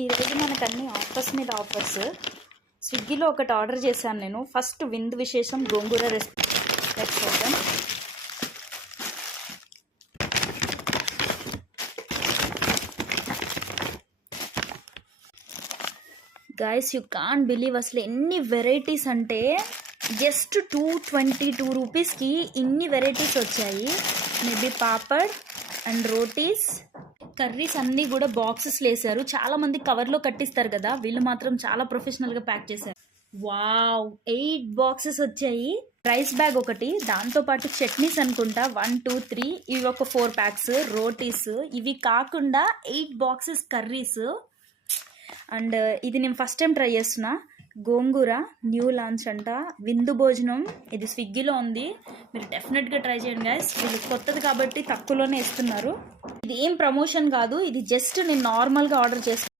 ఈరోజు మనకు అన్ని ఆఫర్స్ మీద ఆఫర్స్. స్విగ్గీలో ఒకటి ఆర్డర్ చేశాను నేను. ఫస్ట్ విందు విశేషం గోంగూర రెసిపీ చూద్దాం. గైస్, యూ కాంట్ బిలీవ్ అసలు ఎన్ని వెరైటీస్ అంటే జస్ట్ 222 రూపీస్కి ఇన్ని వెరైటీస్ వచ్చాయి. Maybe papad and rotis, curries అన్నీ కూడా బాక్సెస్లో వేసారు. చాలా మంది కవర్లో కట్టిస్తారు కదా, వీళ్ళు మాత్రం చాలా ప్రొఫెషనల్గా ప్యాక్ చేశారు. వావ్, 8 బాక్సెస్ వచ్చాయి. రైస్ బ్యాగ్ ఒకటి, దాంతోపాటు చట్నీస్ అనుకుంటా 1 2 3, ఇవి ఒక 4 ప్యాక్స్. రోటీస్, ఇవి కాకుండా 8 బాక్సెస్ కర్రీస్. అండ్ ఇది నేను ఫస్ట్ టైం ట్రై చేస్తున్నా. గోంగూర న్యూ లాంచ్ అంట, విందు భోజనం. ఇది స్విగ్గీలో ఉంది, మీరు డెఫినెట్గా ట్రై చేయండి గైస్. వీళ్ళు కొత్తది కాబట్టి తక్కువలోనే ఇస్తున్నారు. ఇది ఏం ప్రమోషన్ కాదు, ఇది జస్ట్ నేను నార్మల్గా ఆర్డర్ చేస్తాను.